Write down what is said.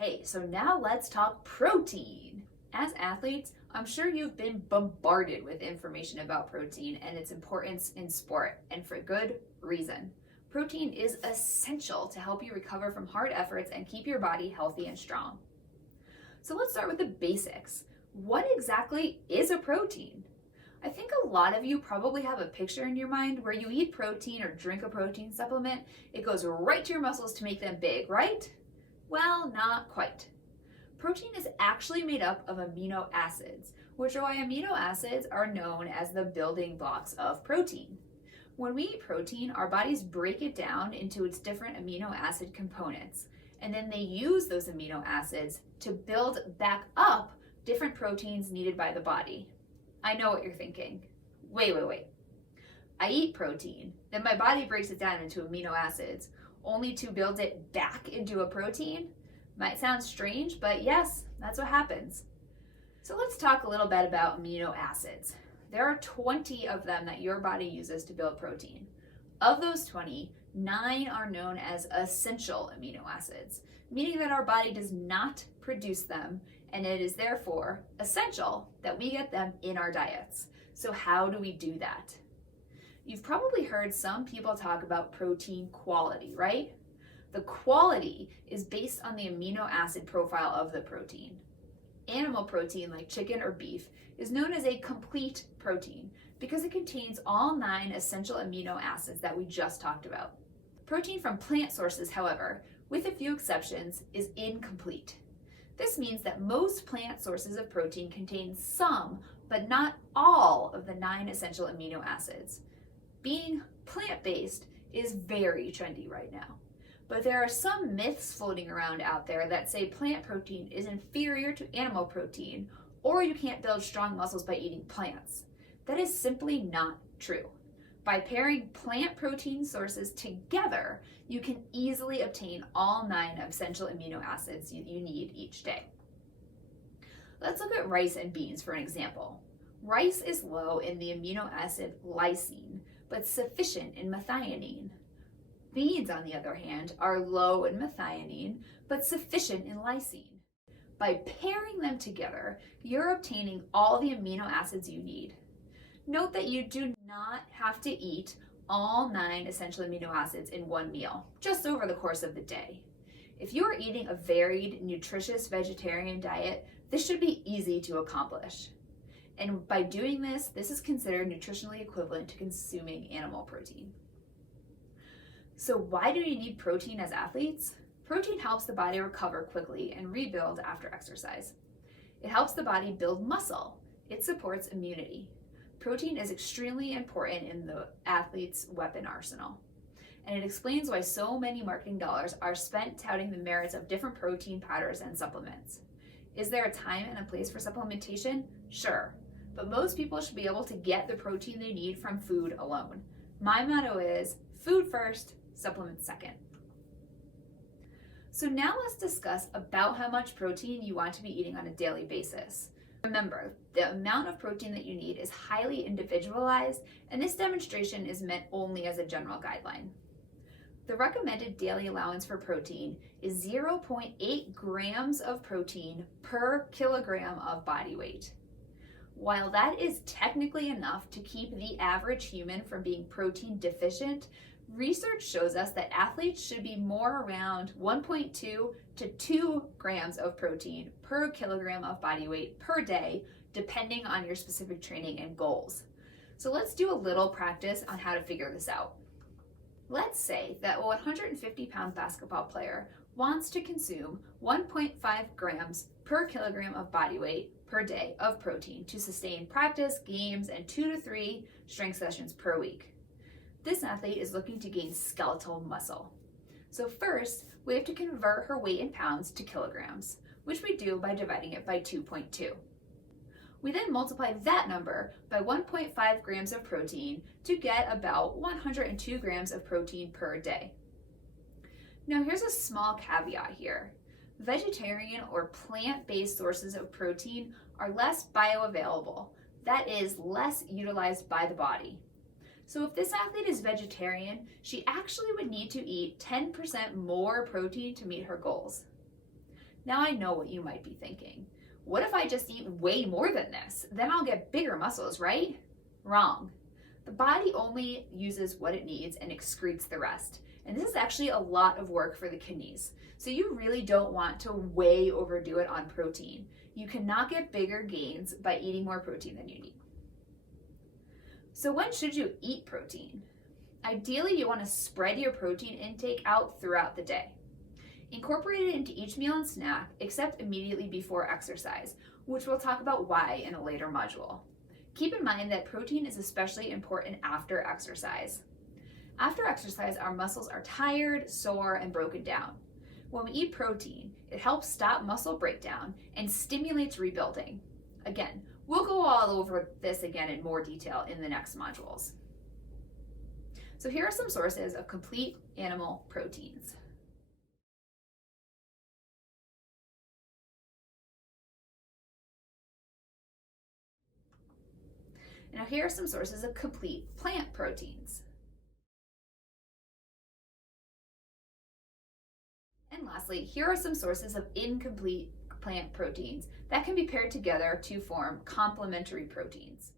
Okay, so now let's talk protein. As athletes, I'm sure you've been bombarded with information about protein and its importance in sport, and for good reason. Protein is essential to help you recover from hard efforts and keep your body healthy and strong. So let's start with the basics. What exactly is a protein? I think a lot of you probably have a picture in your mind where you eat protein or drink a protein supplement, it goes right to your muscles to make them big, right? Well, not quite. Protein is actually made up of amino acids, which are why amino acids are known as the building blocks of protein. When we eat protein, our bodies break it down into its different amino acid components, and then they use those amino acids to build back up different proteins needed by the body. I know what you're thinking. Wait. I eat protein, then my body breaks it down into amino acids, only to build it back into a protein? Might sound strange, but yes, that's what happens. So let's talk a little bit about amino acids. There are 20 of them that your body uses to build protein. Of those 20, 9 are known as essential amino acids, meaning that our body does not produce them, and it is therefore essential that we get them in our diets. So how do we do that? You've probably heard some people talk about protein quality, right? The quality is based on the amino acid profile of the protein. Animal protein, like chicken or beef, is known as a complete protein because it contains all 9 essential amino acids that we just talked about. Protein from plant sources, however, with a few exceptions, is incomplete. This means that most plant sources of protein contain some, but not all, of the 9 essential amino acids. Being plant-based is very trendy right now. But there are some myths floating around out there that say plant protein is inferior to animal protein, or you can't build strong muscles by eating plants. That is simply not true. By pairing plant protein sources together, you can easily obtain all 9 essential amino acids you need each day. Let's look at rice and beans for an example. Rice is low in the amino acid lysine, but sufficient in methionine. Beans, on the other hand, are low in methionine, but sufficient in lysine. By pairing them together, you're obtaining all the amino acids you need. Note that you do not have to eat all 9 essential amino acids in one meal, just over the course of the day. If you are eating a varied, nutritious vegetarian diet, this should be easy to accomplish. And by doing this is considered nutritionally equivalent to consuming animal protein. So why do you need protein as athletes? Protein helps the body recover quickly and rebuild after exercise. It helps the body build muscle. It supports immunity. Protein is extremely important in the athlete's weapon arsenal. And it explains why so many marketing dollars are spent touting the merits of different protein powders and supplements. Is there a time and a place for supplementation? Sure, but most people should be able to get the protein they need from food alone. My motto is food first, supplements second. So now let's discuss about how much protein you want to be eating on a daily basis. Remember, the amount of protein that you need is highly individualized, and this demonstration is meant only as a general guideline. The recommended daily allowance for protein is 0.8 grams of protein per kilogram of body weight. While that is technically enough to keep the average human from being protein deficient, research shows us that athletes should be more around 1.2 to 2 grams of protein per kilogram of body weight per day, depending on your specific training and goals. So let's do a little practice on how to figure this out. Let's say that a 150-pound basketball player wants to consume 1.5 grams per kilogram of body weight per day of protein to sustain practice, games, and 2 to 3 strength sessions per week. This athlete is looking to gain skeletal muscle. So first, we have to convert her weight in pounds to kilograms, which we do by dividing it by 2.2. We then multiply that number by 1.5 grams of protein to get about 102 grams of protein per day. Now here's a small caveat here. Vegetarian or plant-based sources of protein are less bioavailable, that is, less utilized by the body. So if this athlete is vegetarian, she actually would need to eat 10% more protein to meet her goals. Now I know what you might be thinking. What if I just eat way more than this? Then I'll get bigger muscles, right? Wrong. The body only uses what it needs and excretes the rest. And this is actually a lot of work for the kidneys. So you really don't want to way overdo it on protein. You cannot get bigger gains by eating more protein than you need. So when should you eat protein? Ideally, you want to spread your protein intake out throughout the day. Incorporate it into each meal and snack, except immediately before exercise, which we'll talk about why in a later module. Keep in mind that protein is especially important after exercise. After exercise, our muscles are tired, sore, and broken down. When we eat protein, it helps stop muscle breakdown and stimulates rebuilding. Again, we'll go all over this again in more detail in the next modules. So here are some sources of complete animal proteins. Now here are some sources of complete plant proteins. And lastly, here are some sources of incomplete plant proteins that can be paired together to form complementary proteins.